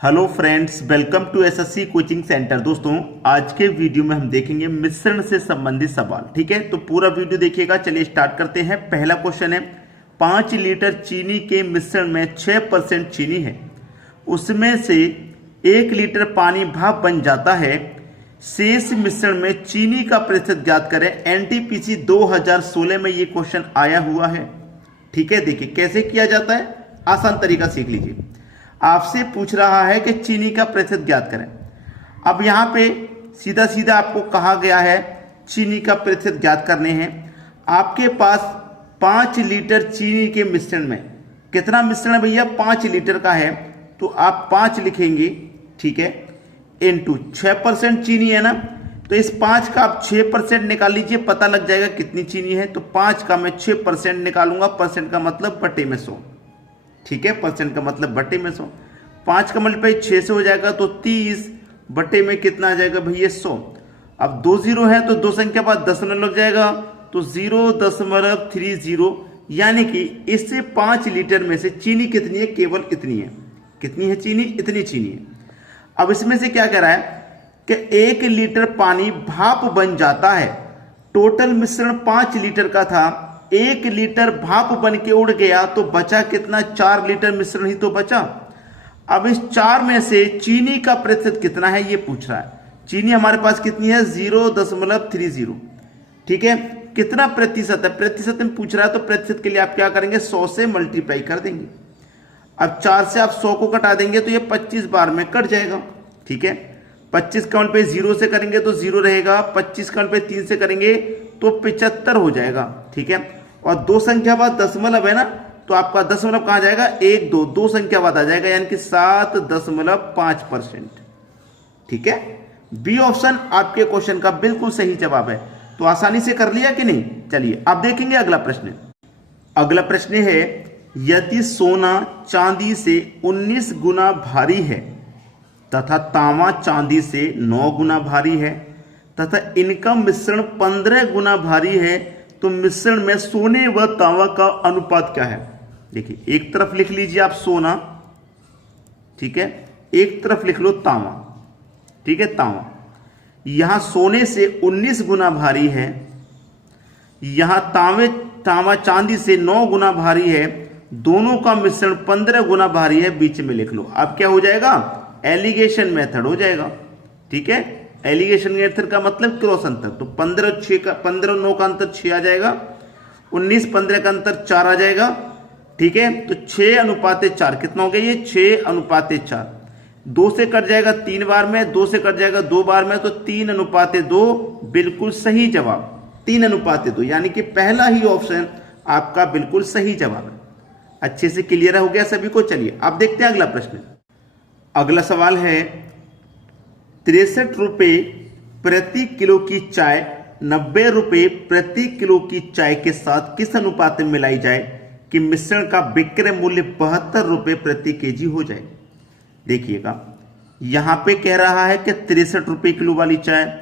Hello friends, welcome to SSC coaching centre. दोस्तों, आज के वीडियो में हम देखेंगे मिश्रण से संबंधित सवाल। ठीक है, तो पूरा वीडियो देखिएगा। चलिए स्टार्ट करते हैं। पहला क्वेश्चन है, 5 लीटर चीनी के मिश्रण में 6% चीनी है, उसमें से 1 लीटर पानी भाप बन जाता है। शेष मिश्रण में चीनी का प्रतिशत ज्ञात करें। एनटीपीसी 2016 में ये क्वेश्चन आया हुआ है। ठीक है, देखिए कैसे किया जाता है, आसान तरीका सीख लीजिए। आपसे पूछ रहा है कि चीनी का प्रतिशत ज्ञात करें। अब यहाँ पे सीधा सीधा आपको कहा गया है चीनी का प्रतिशत ज्ञात करने हैं। आपके पास 5 लीटर चीनी के मिश्रण में कितना मिश्रण है भैया, 5 लीटर का है, तो आप 5 लिखेंगे। ठीक है, इनटू 6% चीनी है ना, तो इस 5 का आप 6% निकाल लीजिए, पता लग जाएगा कितनी चीनी है। तो 5 का मैं 6% निकालूंगा, परसेंट का मतलब बटे में 100। ठीक है, परसेंट का मतलब बटे में 100। 5 का मल्टीप्लाई 6 से हो जाएगा तो 30 बटे में कितना आ जाएगा भैया, 100। अब 2 जीरो है तो 2 संख्या बाद दशमलव लग जाएगा, तो 0.30, यानी कि इससे 5 लीटर में से चीनी कितनी है, केवल इतनी है। कितनी है चीनी, इतनी चीनी है। अब इसमें से क्या कह रहा है कि 1 लीटर पानी भाप बन जाता है। टोटल मिश्रण 5 लीटर का था, 1 लीटर भाप बन के उड़ गया, तो बचा कितना, 4 लीटर मिश्रण ही तो बचा। अब इस 4 में से चीनी का प्रतिशत कितना है ये पूछ रहा है। चीनी हमारे पास कितनी है, 0.30। ठीक है, कितना प्रतिशत है, प्रतिशत में पूछ रहा है, तो प्रतिशत के लिए आप क्या करेंगे, 100 से मल्टीप्लाई कर देंगे। अब 4 से आप 100 को कटा देंगे तो ये 25 बार में कट जाएगा। ठीक है, 25 काउंट पे 0 से करेंगे तो 0 रहेगा, 25 काउंट पे 3 से करेंगे तो 75 हो जाएगा। ठीक है, और 2 संख्या बाद दशमलव है ना, तो आपका दशमलव कहां जाएगा, 1 2 2 संख्या बाद आ जाएगा, यानी कि 7.5%। ठीक है, बी ऑप्शन आपके क्वेश्चन का बिल्कुल सही जवाब है। तो आसानी से कर लिया कि नहीं। चलिए अब देखेंगे अगला प्रश्न। अगला प्रश्न है, यदि सोना चांदी से 19 गुना भारी है तथा तांबा चांदी से 9 गुना भारी है तथा इनका मिश्रण 15 गुना भारी है, तो मिश्रण में सोने व तांबा का अनुपात क्या है। देखिए, एक तरफ लिख लीजिए आप सोना, ठीक है, एक तरफ लिख लो तांबा। ठीक है, तांबा यहां सोने से 19 गुना भारी है, यहां तांबा चांदी से 9 गुना भारी है, दोनों का मिश्रण 15 गुना भारी है, बीच में लिख लो। अब क्या हो जाएगा, एलिगेशन मेथड हो जाएगा। ठीक है, एलिगेशन मेथड का मतलब क्रॉस अंतर, तो 15 और 9 का अंतर 6 आ जाएगा, 19 15 का अंतर 4 आ जाएगा। ठीक है, तो 6:4 कितना हो गया, ये 6:4। 2 से कट जाएगा 3 बार में, 2 से कट जाएगा 2 बार में, तो 3:2 बिल्कुल सही जवाब। 3:2, यानी कि पहला ही ऑप्शन आपका बिल्कुल सही जवाब है। अच्छे से क्लियर हो गया सभी को। चलिए अब देखते हैं अगला प्रश्न। अगला सवाल है, 63 रुपये प्रति किलो की चाय 90 रुपये प्रति किलो की चाय के साथ किस अनुपात में मिलाई जाए कि मिश्रण का विक्रय मूल्य 72 रुपये प्रति केजी हो जाए। देखिएगा, यहां पे कह रहा है कि 63 रुपये किलो वाली चाय,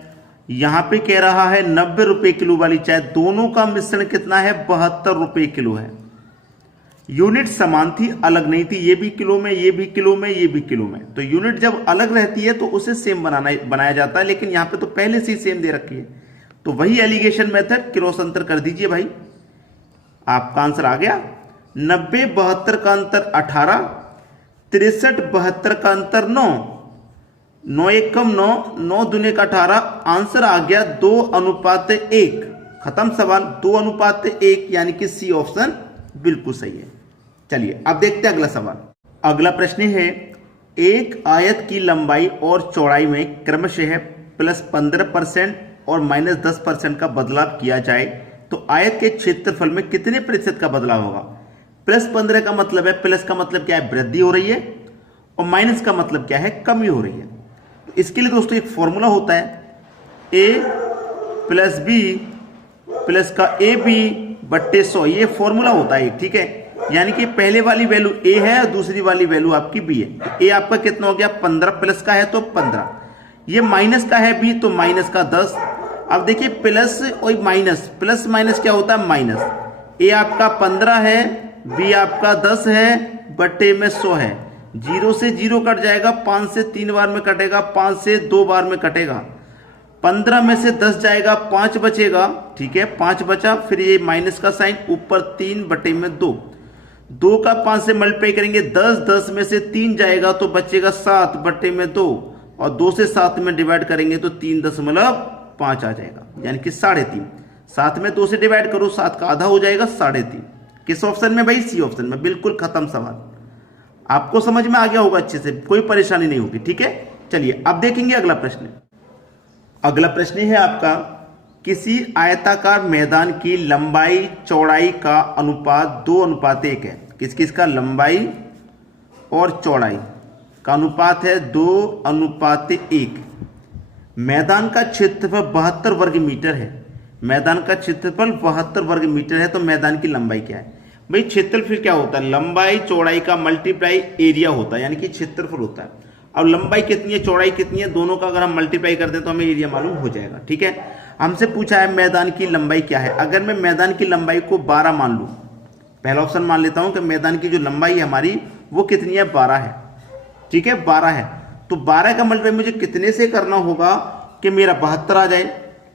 यहां पे कह रहा है 90 रुपये किलो वाली चाय, दोनों का मिश्रण कितना है, 72 रुपये किलो है। यूनिट समान थी, अलग नहीं थी, ये भी किलो में, ये भी किलो में, ये भी किलो में। तो यूनिट जब अलग रहती है तो उसे सेम बनाया जाता है, लेकिन यहां पे तो पहले से ही सेम दे रखी है, तो वही एलिगेशन मेथड, क्रॉस अंतर कर दीजिए भाई। आपका आंसर आ गया। 90 72 का अंतर 18, 63 72 का अंतर 9, 9 1 कम 9, 9 दूने का 18, आंसर आ गया 2:1। खत्म सवाल, 2:1, यानी कि सी ऑप्शन बिल्कुल सही है। चलिए अब देखते हैं अगला सवाल। अगला प्रश्न है, एक आयत की लंबाई और चौड़ाई में क्रमशः +15% और -10% का बदलाव किया जाए तो आयत के क्षेत्रफल में कितने प्रतिशत का बदलाव होगा। +15 का मतलब है, प्लस का मतलब क्या है, वृद्धि हो रही है, और माइनस का मतलब क्या है, कमी हो रही है। तो इसके लिए दोस्तों एक फॉर्मूला होता है, a + b प्लस का AB/100, ये फॉर्मूला होता है एक। ठीक है, यानी कि पहले वाली वैल्यू a है और दूसरी वाली वैल्यू आपकी b है। तो a आपका कितना हो गया, 15, प्लस का है तो 15, ये माइनस का है b, तो माइनस का 10। अब देखिए प्लस और माइनस, प्लस माइनस क्या होता है, माइनस। a आपका 15 है, b आपका 10 है, बटे में 100 है, जीरो से जीरो कट जाएगा, 5 से 3 बार में कटेगा, 5 से 2 बार में कटेगा, 15 में से 10 जाएगा, 5 बचेगा, ठीक है 5 बचा, फिर ये माइनस का साइन, ऊपर 3/2, 2 का 5 से मल्टीप्लाई करेंगे 10, 10 में से 3 जाएगा तो बचेगा 7/2, और 2 से 7 में डिवाइड करेंगे तो 3.5 आ जाएगा, यानी कि 3.5। 7 में 2 से डिवाइड करो, 7 का आधा हो जाएगा 3.5। किस ऑप्शन में भाई? सी ऑप्शन में। बिल्कुल खत्म सवाल। आपको समझ में आ गया होगा अच्छे से, कोई परेशानी नहीं होगी, ठीक है। चलिए अब देखेंगे अगला प्रश्न। अगला प्रश्न है आपका, किसी आयताकार मैदान की लंबाई चौड़ाई का अनुपात 2:1 है। किस किस का? लंबाई और चौड़ाई का अनुपात है 2:1। मैदान का क्षेत्रफल 72 वर्ग मीटर है। मैदान का क्षेत्रफल 72 वर्ग मीटर है, तो मैदान की लंबाई क्या है? भाई क्षेत्रफल फिर क्या होता है? लंबाई चौड़ाई का मल्टीप्लाई एरिया होता है, यानी कि क्षेत्रफल होता है। अब लंबाई कितनी है, चौड़ाई कितनी है, दोनों का अगर हम मल्टीप्लाई कर दें तो हमें एरिया मालूम हो जाएगा, ठीक है। हमसे पूछा है मैदान की लंबाई क्या है। अगर मैं मैदान की लंबाई को 12 मान लूँ, पहला ऑप्शन मान लेता हूं कि मैदान की जो लंबाई है हमारी वो कितनी है? 12 है, ठीक है 12 है। तो 12 का मल्टीप्लाई मुझे कितने से करना होगा कि मेरा 72 आ जाए?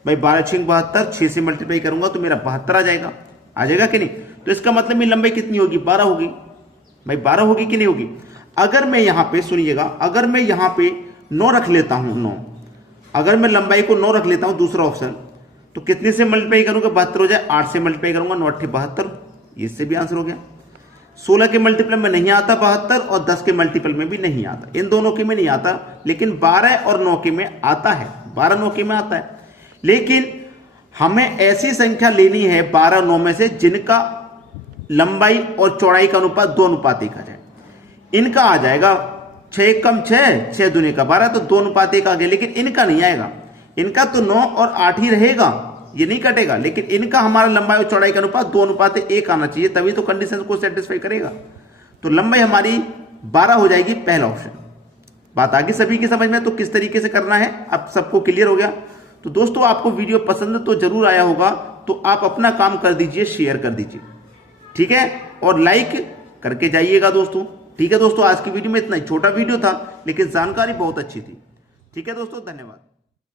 भाई 12 6 72, 6 से मल्टीप्लाई करूंगा तो मेरा 72 आ जाएगा कि नहीं? तो इसका मतलब मेरी लंबाई कितनी होगी? 12 होगी। भाई 12 होगी कि नहीं होगी? अगर मैं यहां पे सुनिएगा, अगर मैं यहां पे 9 रख लेता हूं, 9, अगर मैं लंबाई को 9 रख लेता हूं, दूसरा ऑप्शन, तो कितने से मल्टीप्लाई करूंगा? 72 हो जाए, 8 से मल्टीप्लाई करूंगा, 9 8 72, इससे भी आंसर हो गया। 16 के मल्टीपल में नहीं आता 72, और 10 के मल्टीपल में भी नहीं आता, इन दोनों के में नहीं आता, लेकिन 12 और 9 के में आता है, 12 9 के में आता है। लेकिन हमें ऐसी संख्या लेनी है 12 9 में से जिनका लंबाई और चौड़ाई का अनुपात 2:1 आ जाए। इनका आ जाएगा 6 कम 6, 6 दूनी का 12, तो 2:1 आ गया, लेकिन इनका नहीं आएगा। इनका तो 9 और 8 ही रहेगा, ये नहीं कटेगा, लेकिन इनका हमारा लंबाई और चौड़ाई का अनुपात 2:1 आना चाहिए, तभी तो कंडीशन को सेटिस्फाई करेगा। तो लंबाई हमारी 12 हो जाएगी, पहला ऑप्शन। बात आगे सभी की समझ में, तो किस तरीके से करना है अब सबको क्लियर हो गया। तो दोस्तों आपको वीडियो पसंद तो जरूर आया होगा, तो आप अपना काम कर दीजिए, शेयर कर दीजिए, ठीक है, और लाइक करके जाइएगा दोस्तों, ठीक है। दोस्तों आज की वीडियो में इतना ही, छोटा वीडियो था लेकिन जानकारी बहुत अच्छी थी, ठीक है दोस्तों, धन्यवाद।